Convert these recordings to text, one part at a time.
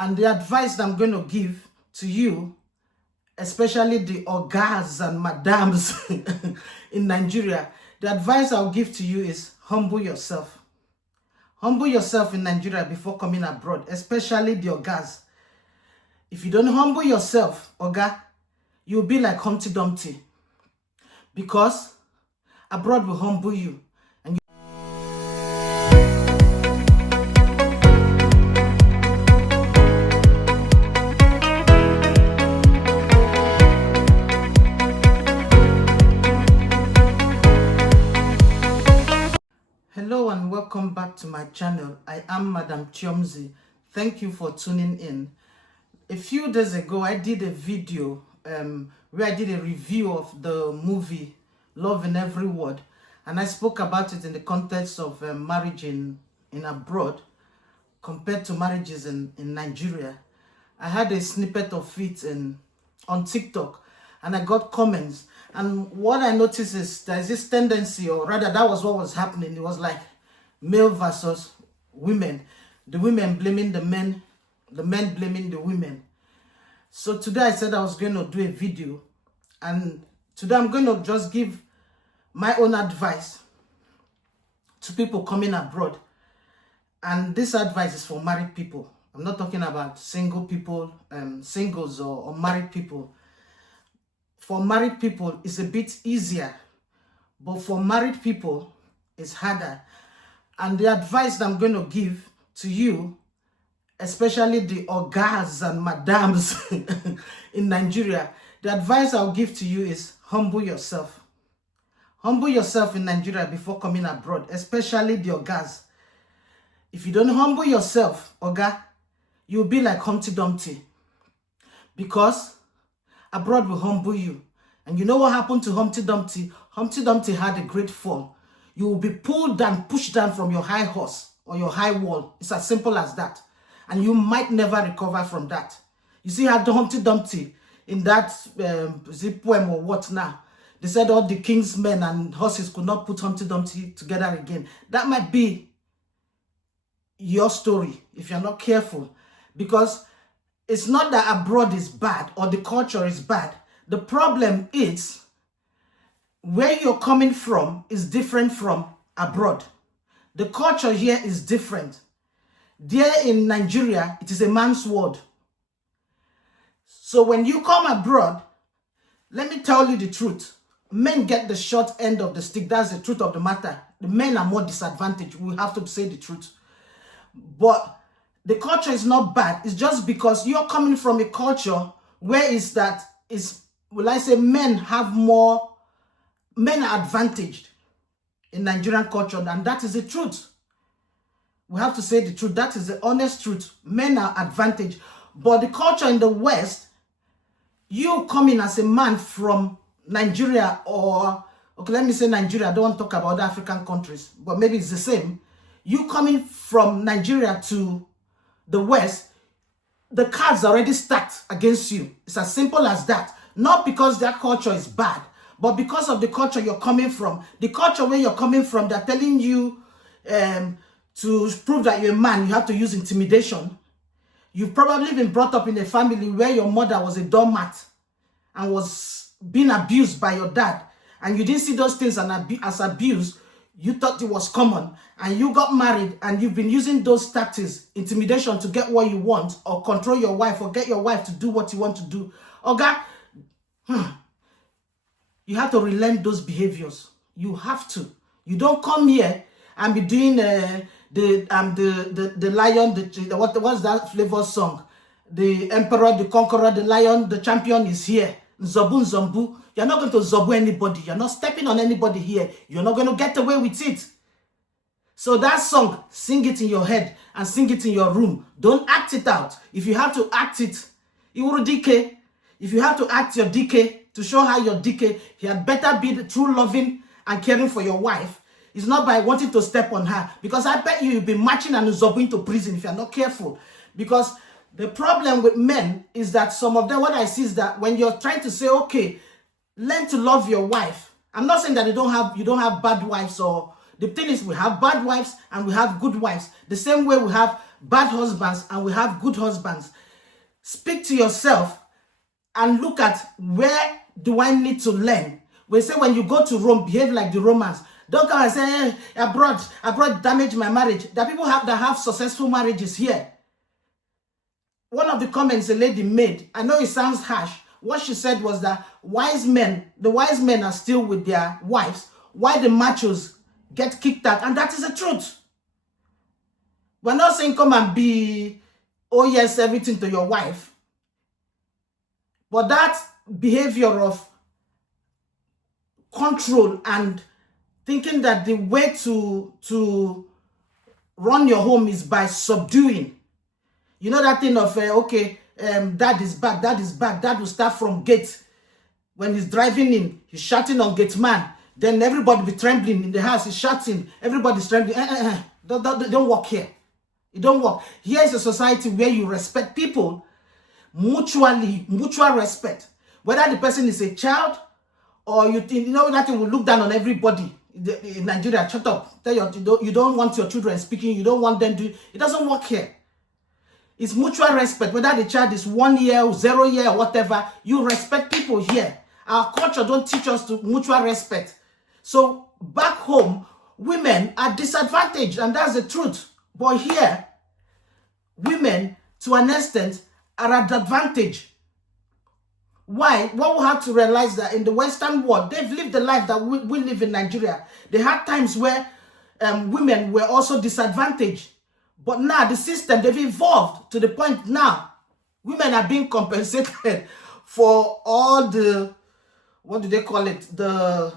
And the advice that I'm going to give to you, especially the OGAs and madams in Nigeria, the advice I'll give to you is humble yourself. Humble yourself in Nigeria before coming abroad, especially the OGAs. If you don't humble yourself, OGA, you'll be like Humpty Dumpty. Because abroad will humble you. Hello and welcome back to my channel. I am Madam Chiomzi. Thank you for tuning in. A few days ago, I did a video where I did a review of the movie Love in Every Word, and I spoke about it in the context of marriage in abroad compared to marriages in Nigeria. I had a snippet of it on TikTok, and I got comments. And what I noticed is there's this tendency, or rather that was what was happening. It was like male versus women. The women blaming the men blaming the women. So today I said I was going to do a video. And today I'm going to just give my own advice to people coming abroad. And this advice is for married people. I'm not talking about single people, singles or married people. For married people, it's a bit easier, but for married people, it's harder. And the advice that I'm going to give to you, especially the OGAs and madams in Nigeria, the advice I'll give to you is humble yourself. Humble yourself in Nigeria before coming abroad, especially the OGAs. If you don't humble yourself, OGA, you'll be like Humpty Dumpty. Because abroad will humble you. And you know what happened to Humpty Dumpty? Humpty Dumpty had a great fall. You will be pulled down, pushed down from your high horse or your high wall. It's as simple as that. And you might never recover from that. You see how the Humpty Dumpty in that poem or what now? They said all the king's men and horses could not put Humpty Dumpty together again. That might be your story if you're not careful. Because it's not that abroad is bad or the culture is bad. The problem is where you're coming from is different from abroad. The culture here is different. There in Nigeria, it is a man's word. So when you come abroad, let me tell you the truth. Men get the short end of the stick. That's the truth of the matter. The men are more disadvantaged. We have to say the truth. But the culture is not bad. It's just because you're coming from a culture where men are advantaged in Nigerian culture, and that is the truth. We have to say the truth. That is the honest truth. Men are advantaged. But the culture in the West, you coming as a man from Nigeria or, okay, let me say Nigeria. I don't want to talk about African countries, but maybe it's the same. You coming from Nigeria to the West, the cards are already stacked against you. It's as simple as that. Not because their culture is bad, but because of the culture you're coming from. The culture where you're coming from, they're telling you to prove that you're a man, you have to use intimidation. You've probably been brought up in a family where your mother was a doormat and was being abused by your dad. And you didn't see those things as abuse. You thought it was common, and you got married, and you've been using those tactics, intimidation, to get what you want, or control your wife, or get your wife to do what you want to do. Okay? You have to relent those behaviors. You have to. You don't come here and be doing the lion, what's that flavor song? The emperor, the conqueror, the lion, the champion is here. Zobu Zombu. You're not going to zobu anybody. You're not stepping on anybody here. You're not going to get away with it. So that song, sing it in your head and sing it in your room. Don't act it out. If you have to act it, you will decay. If you have to act your decay to show how your decay, you had better be the true loving and caring for your wife. It's not by wanting to step on her. Because I bet you'll be marching and zobuing to prison if you're not careful. Because the problem with men is that some of them, what I see is that when you're trying to say, okay, learn to love your wife. I'm not saying that you don't have bad wives or The thing is, we have bad wives and we have good wives. The same way we have bad husbands and we have good husbands. Speak to yourself and look at where do I need to learn. We say when you go to Rome, behave like the Romans. Don't come and say, hey, abroad damage my marriage. There are people that have successful marriages here. One of the comments a lady made, I know it sounds harsh. What she said was that the wise men are still with their wives, while the machos get kicked out. And that is the truth. We're not saying come and be, oh yes, everything to your wife. But that behavior of control and thinking that the way to run your home is by subduing. You know that thing of, dad is back, dad will start from gate. When he's driving in, he's shouting on gate man. Then everybody be trembling in the house, he's shouting, everybody's trembling. Don't walk here. It don't work. Here is a society where you respect people mutual respect. Whether the person is a child or you know that thing will look down on everybody. In Nigeria, shut up. You don't want your children speaking, you don't want them to. It doesn't work here. It's mutual respect. Whether the child is 1 year, 0 year, or whatever, you respect people here. Our culture don't teach us to mutual respect. So back home, women are disadvantaged, and that's the truth. But here, women, to an extent, are at advantage. Why? What we have to realize that in the Western world, they've lived the life that we live in Nigeria. They had times where women were also disadvantaged. But now the system, they've evolved to the point now, women are being compensated for all the, what do they call it? The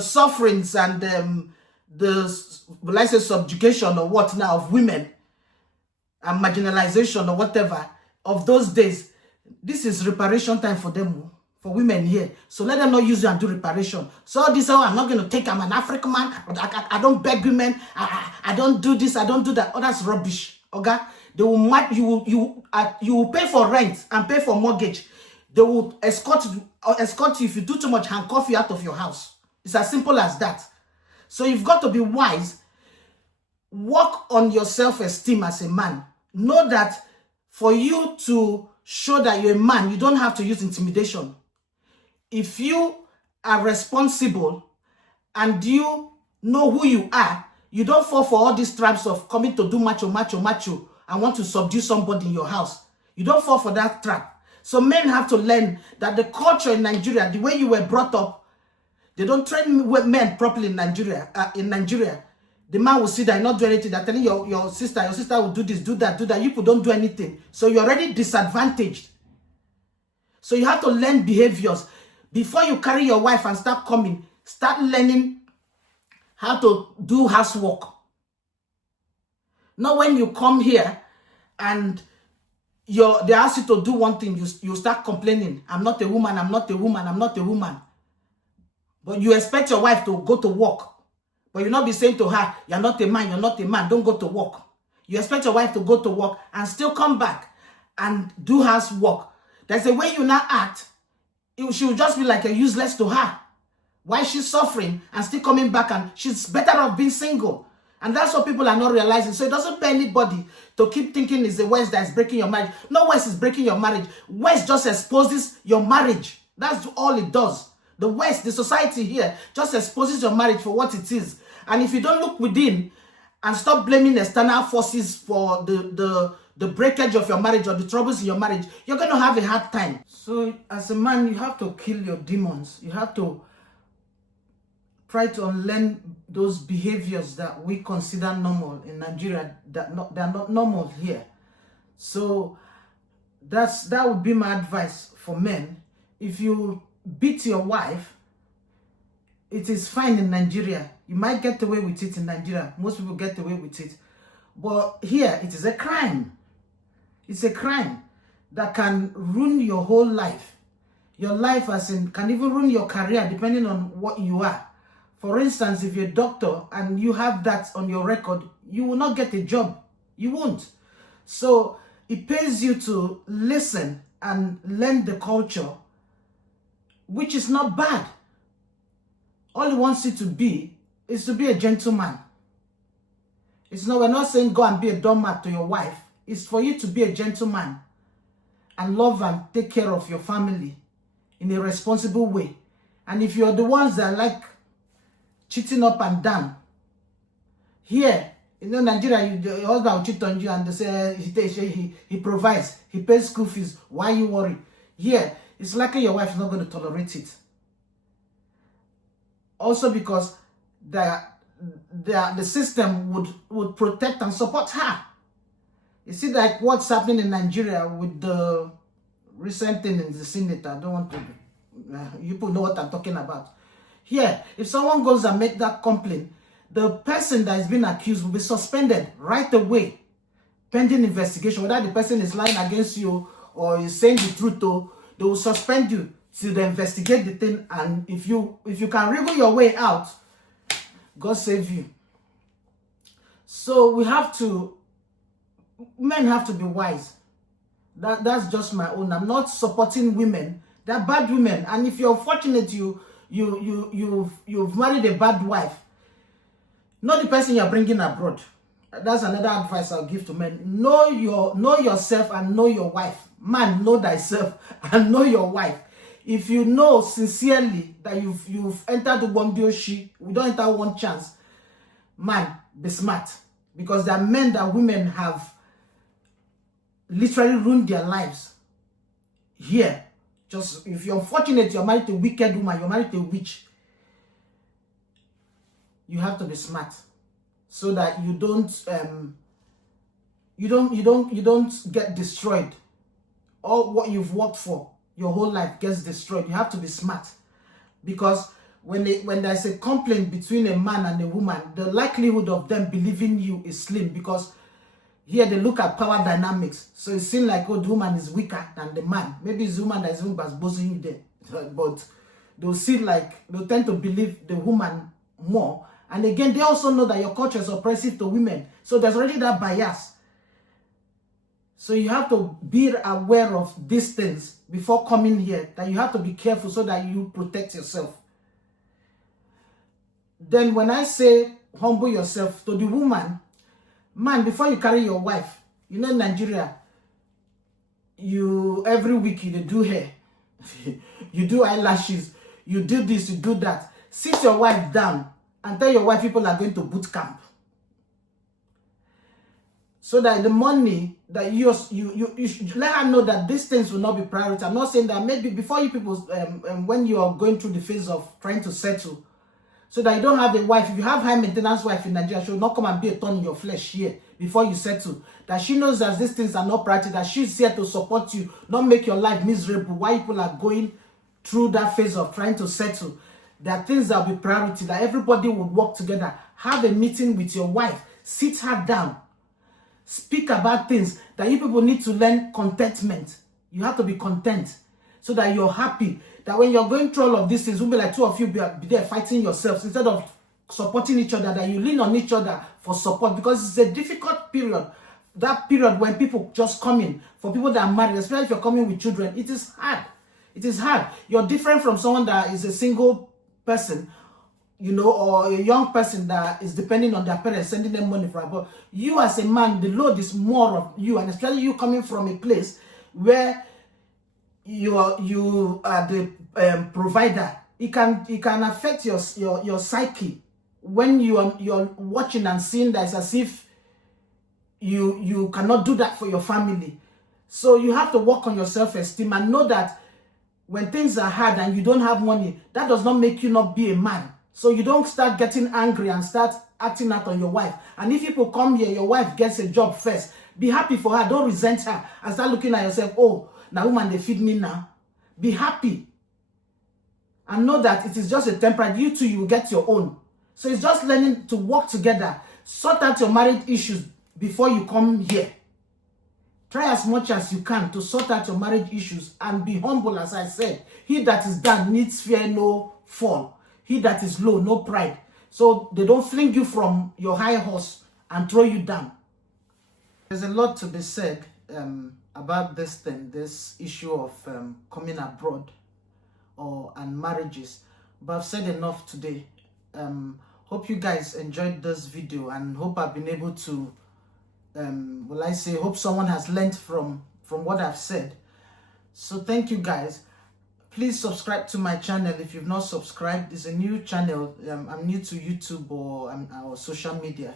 sufferings and let's say subjugation or what now of women and marginalization or whatever of those days. This is reparation time for them, for women here. So let them not use you and do reparation. So this, I'm not going to take, I'm an African man. I don't beg women. I don't do this. I don't do that. Oh, that's rubbish. Okay? They will you will pay for rent and pay for mortgage. They will escort you if you do too much, handcuff you out of your house. It's as simple as that. So you've got to be wise. Work on your self-esteem as a man. Know that for you to show that you're a man, you don't have to use intimidation. If you are responsible and you know who you are, you don't fall for all these traps of coming to do macho and want to subdue somebody in your house. You don't fall for that trap. So men have to learn that the culture in Nigeria, the way you were brought up, they don't train men properly in Nigeria. The man will see that you're not doing anything. They're telling your sister will do this, do that. You people don't do anything. So you're already disadvantaged. So you have to learn behaviors. Before you carry your wife and start coming, start learning how to do housework. Not when you come here and they ask you to do one thing, you start complaining. I'm not a woman, I'm not a woman, I'm not a woman. But you expect your wife to go to work. But you'll not be saying to her, you're not a man, don't go to work. You expect your wife to go to work and still come back and do housework. There's a way you now act. She will just be like a useless to her. Why she's suffering and still coming back, and she's better off being single. And that's what people are not realizing. So it doesn't pay anybody to keep thinking it's the West that's breaking your marriage. No West is breaking your marriage. West just exposes your marriage. That's all it does. The West, the society here, just exposes your marriage for what it is. And if you don't look within and stop blaming external forces for the breakage of your marriage or the troubles in your marriage, you're going to have a hard time. So as a man, you have to kill your demons. You have to try to unlearn those behaviors that we consider normal in Nigeria, they're not normal here. So that would be my advice for men. If you beat your wife, it is fine in Nigeria. You might get away with it in Nigeria. Most people get away with it. But here, it is a crime. It's a crime that can ruin your whole life. Your life can even ruin your career depending on what you are. For instance, if you're a doctor and you have that on your record, you will not get a job. You won't. So it pays you to listen and learn the culture, which is not bad. All he wants you to be is to be a gentleman. It's not, we're not saying go and be a doormat to your wife. It's for you to be a gentleman and love and take care of your family in a responsible way. And if you're the ones that like cheating up and down, here, you know, Nigeria, your husband will cheat on you and they say he provides, he pays school fees. Why you worry? Here, it's likely your wife is not going to tolerate it. Also because the system would protect and support her. You see, like what's happening in Nigeria with the recent thing in the Senate. I don't want to, you people know what I'm talking about. Here, if someone goes and make that complaint, the person that is being accused will be suspended right away, pending investigation. Whether the person is lying against you or is saying the truth, they will suspend you till they investigate the thing. And if you can wriggle your way out, God save you. So men have to be wise. That's just my own. I'm not supporting women. They're bad women. And if you're fortunate, you've married a bad wife, not the person you're bringing abroad. That's another advice I'll give to men. Know yourself and know your wife. Man, know thyself and know your wife. If you know sincerely that you've entered the Wambioshi, we don't enter one chance, man, be smart. Because there are men that women have literally ruined their lives. Here, just if you're unfortunate, you're married to a wicked woman, you're married to a witch, you have to be smart so that you don't get destroyed. All what you've worked for your whole life gets destroyed. You have to be smart, because when there's a complaint between a man and a woman, the likelihood of them believing you is slim, because here they look at power dynamics. So it seems like, oh, the woman is weaker than the man. Maybe it's the woman that is even bossing you there, but they'll tend to believe the woman more. And again, they also know that your culture is oppressive to women. So there's already that bias. So you have to be aware of these things before coming here, that you have to be careful so that you protect yourself. Then when I say humble yourself to the woman, man, before you carry your wife, you know, in Nigeria, every week you do hair, you do eyelashes, you do this, you do that. Sit your wife down and tell your wife people are going to boot camp, so that the money that you should let her know that these things will not be priority. I'm not saying that maybe before you people, when you are going through the phase of trying to settle, so that you don't have a wife. If you have high maintenance wife in Nigeria, she will not come and be a thorn in your flesh here before you settle. That she knows that these things are not priority, that she's here to support you, not make your life miserable while people are going through that phase of trying to settle. There are things that will be priority, that everybody would work together. Have a meeting with your wife. Sit her down. Speak about things that you people need to learn contentment. You have to be content so that you're happy. That when you're going through all of these things, will be like two of you be there fighting yourselves instead of supporting each other, that you lean on each other for support, because it's a difficult period. That period when people just come in, for people that are married, especially if you're coming with children, it is hard. It is hard. You're different from someone that is a single person, you know, or a young person that is depending on their parents, sending them money for abroad. You as a man, the load is more of you, and especially you coming from a place where you are the provider. It can affect your psyche when you're watching and seeing that it's as if you cannot do that for your family. So you have to work on your self-esteem and know that when things are hard and you don't have money, that does not make you not be a man. So you don't start getting angry and start acting out on your wife. And if people come here, your wife gets a job first, be happy for her. Don't resent her and start looking at yourself, oh, now woman, they feed me now. Be happy. And know that it is just a temporary. You too, you will get your own. So it's just learning to work together. Sort out your marriage issues before you come here. Try as much as you can to sort out your marriage issues and be humble, as I said. He that is down needs fear no fall. He that is low, no pride. So they don't fling you from your high horse and throw you down. There's a lot to be said about this thing, this issue of coming abroad and marriages. But I've said enough today. Hope you guys enjoyed this video, and hope I've been able to hope someone has learned from what I've said. So thank you guys. Please subscribe to my channel if you've not subscribed. It's a new channel. I'm new to YouTube or social media.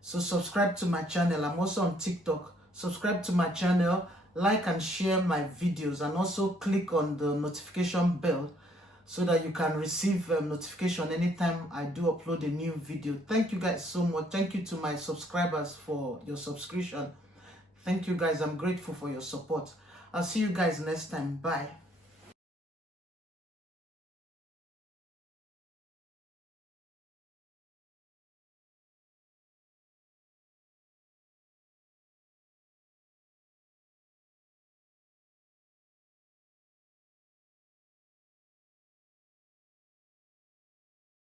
So subscribe to my channel. I'm also on TikTok. Subscribe to my channel, like and share my videos, and also click on the notification bell so that you can receive notification anytime I do upload a new video. Thank you guys so much. Thank you to my subscribers for your subscription. Thank you guys. I'm grateful for your support. I'll see you guys next time. Bye.